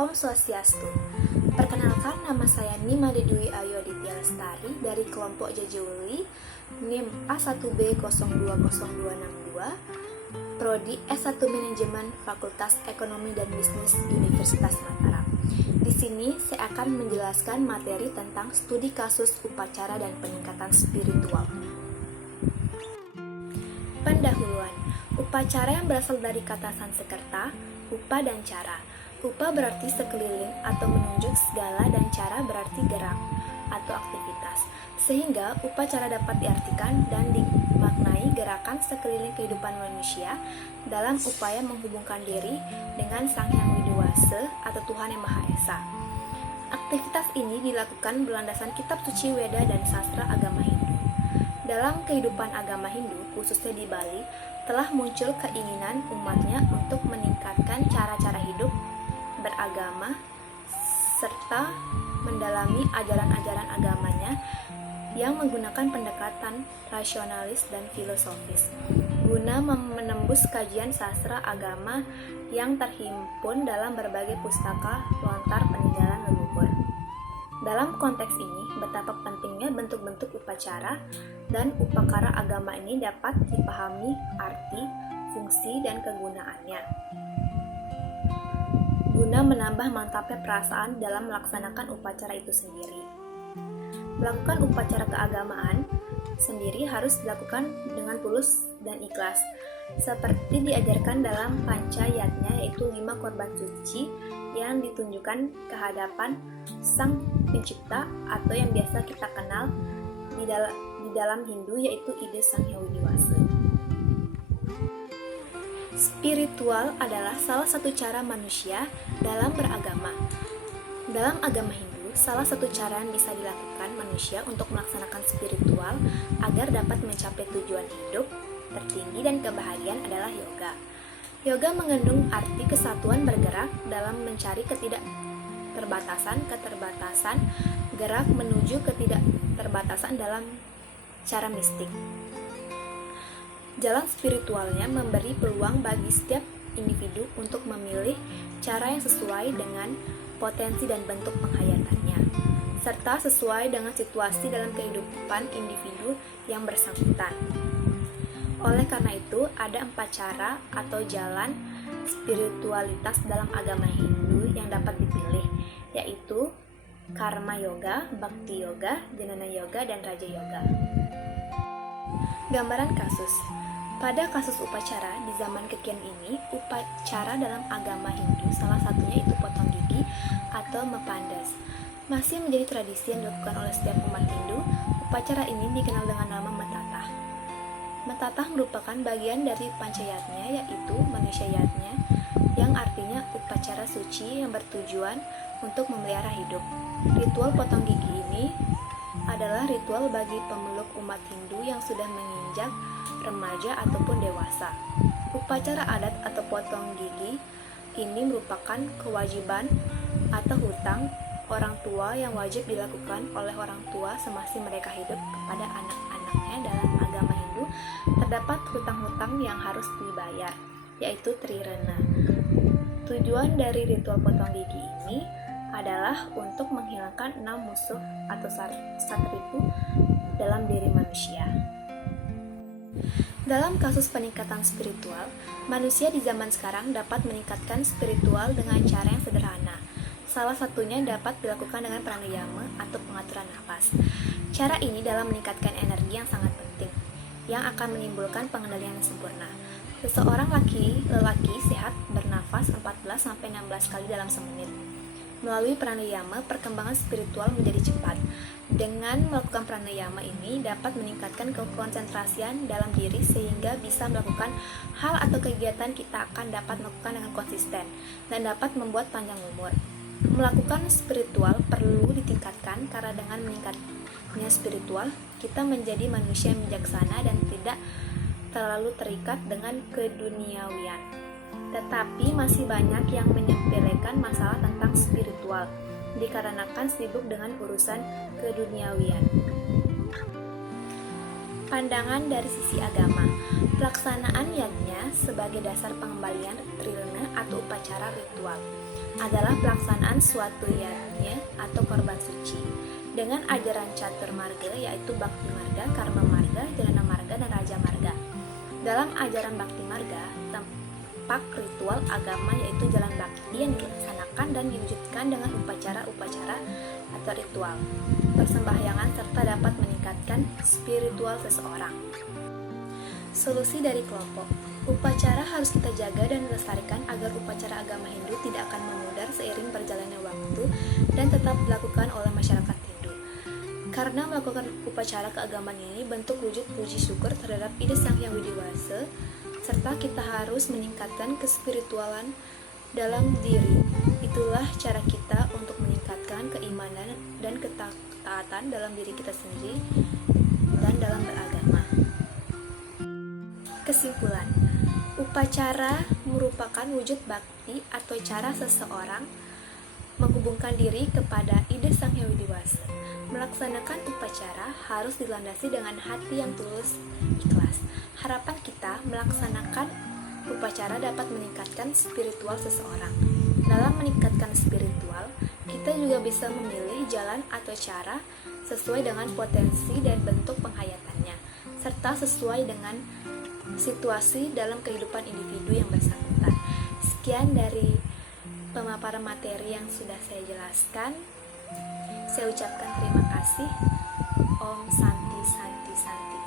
Om Swastiastu. Perkenalkan, nama saya Nima Dedwi Ayu Aditya Lestari dari kelompok JJULI NIM A1B020262, Prodi S1 Manajemen Fakultas Ekonomi dan Bisnis Universitas Mataram. Di sini saya akan menjelaskan materi tentang studi kasus upacara dan peningkatan spiritual. Pendahuluan. Upacara yang berasal dari kata Sanskerta, upa dan cara. Upa berarti sekeliling atau menunjuk segala dan cara berarti gerak atau aktivitas. Sehingga upacara dapat diartikan dan dimaknai gerakan sekeliling kehidupan manusia dalam upaya menghubungkan diri dengan Sang Hyang Widiwasa atau Tuhan Yang Maha Esa. Aktivitas ini dilakukan berlandaskan kitab suci Weda dan sastra agama Hindu. Dalam kehidupan agama Hindu, khususnya di Bali, telah muncul keinginan umatnya untuk meningkatkan cara-cara hidup beragama serta mendalami ajaran-ajaran agamanya yang menggunakan pendekatan rasionalis dan filosofis guna menembus kajian sastra agama yang terhimpun dalam berbagai pustaka lontar peninggalan leluhur. Dalam konteks ini, betapa pentingnya bentuk-bentuk upacara dan upakara agama ini dapat dipahami arti, fungsi, dan kegunaannya guna menambah mantapnya perasaan dalam melaksanakan upacara itu sendiri. Melakukan upacara keagamaan sendiri harus dilakukan dengan tulus dan ikhlas, seperti diajarkan dalam pancayatnya, yaitu 5 korban suci yang ditunjukkan ke hadapan Sang Pencipta atau yang biasa kita kenal di dalam Hindu, yaitu ide Sang Hyang Widiwasa. Spiritual adalah salah satu cara manusia dalam beragama. Dalam agama Hindu, salah satu cara yang bisa dilakukan manusia untuk melaksanakan spiritual agar dapat mencapai tujuan hidup tertinggi dan kebahagiaan adalah yoga. Yoga mengandung arti kesatuan bergerak dalam mencari keterbatasan, gerak menuju ketidakterbatasan dalam cara mistik. Jalan spiritualnya memberi peluang bagi setiap individu untuk memilih cara yang sesuai dengan potensi dan bentuk penghayatannya, serta sesuai dengan situasi dalam kehidupan individu yang bersangkutan. Oleh karena itu, ada 4 cara atau jalan spiritualitas dalam agama Hindu yang dapat dipilih, yaitu Karma Yoga, Bhakti Yoga, Jnana Yoga, dan Raja Yoga. Gambaran kasus. Pada kasus upacara di zaman kekinian ini, upacara dalam agama Hindu salah satunya itu potong gigi atau mepandas. Masih menjadi tradisi yang dilakukan oleh setiap umat Hindu. Upacara ini dikenal dengan nama metatah. Metatah merupakan bagian dari pancayatnya, yaitu manusyayatnya, yang artinya upacara suci yang bertujuan untuk memelihara hidup. Ritual potong gigi ini adalah ritual bagi pemeluk umat Hindu yang sudah menginjak remaja ataupun dewasa. Upacara adat atau potong gigi ini merupakan kewajiban atau hutang orang tua yang wajib dilakukan oleh orang tua semasa mereka hidup kepada anak-anaknya. Dalam agama Hindu terdapat hutang-hutang yang harus dibayar, yaitu trirena. Tujuan dari ritual potong gigi ini adalah untuk menghilangkan 6 musuh atau satripu dalam diri manusia. Dalam kasus peningkatan spiritual, manusia di zaman sekarang dapat meningkatkan spiritual dengan cara yang sederhana. Salah satunya dapat dilakukan dengan pranayama atau pengaturan nafas. Cara ini dalam meningkatkan energi yang sangat penting, yang akan menimbulkan pengendalian yang sempurna. Seseorang lelaki sehat bernafas 14-16 kali dalam semenit. Melalui pranayama, perkembangan spiritual menjadi cepat. Dengan melakukan pranayama ini dapat meningkatkan kekonsentrasian dalam diri sehingga bisa melakukan hal atau kegiatan kita akan dapat melakukan dengan konsisten dan dapat membuat panjang umur. Melakukan spiritual perlu ditingkatkan karena dengan meningkatnya spiritual, kita menjadi manusia yang bijaksana dan tidak terlalu terikat dengan keduniawian. Tetapi masih banyak yang menyepelekan masalah tentang spiritual dikarenakan sibuk dengan urusan keduniawian. Pandangan dari sisi agama. Pelaksanaan yajna sebagai dasar pengembalian trilena atau upacara ritual. adalah pelaksanaan suatu yatnya atau korban suci. Dengan ajaran catur marga yaitu Bakti Marga, Karma Marga, Jalana Marga, dan Raja Marga. Dalam ajaran Bakti Marga, tampak ritual agama yaitu jalan bakti yang dilaksanakan dan diwujudkan dengan upacara-upacara atau ritual, persembahyangan serta dapat meningkatkan spiritual seseorang. Solusi dari kelompok. Upacara harus kita jaga dan lestarikan agar upacara agama Hindu tidak akan memudar seiring berjalannya waktu dan tetap dilakukan oleh masyarakat Hindu. Karena melakukan upacara keagamaan ini bentuk wujud puji syukur terhadap Ida Sang Hyang Widiwasa, serta kita harus meningkatkan kespiritualan dalam diri. Itulah cara kita untuk meningkatkan keimanan dan ketaatan dalam diri kita sendiri dan dalam beragama. Kesimpulan, upacara merupakan wujud bakti atau cara seseorang menghubungkan diri kepada Ida Sang Hyang Widiwasa. Melaksanakan upacara harus dilandasi dengan hati yang tulus, ikhlas. Harapan kita melaksanakan upacara dapat meningkatkan spiritual seseorang. Dalam meningkatkan spiritual, kita juga bisa memilih jalan atau cara sesuai dengan potensi dan bentuk penghayatannya, serta sesuai dengan situasi dalam kehidupan individu yang bersangkutan. Sekian dari pemaparan materi yang sudah saya jelaskan. Saya ucapkan terima kasih. Om Santi Santi Santi.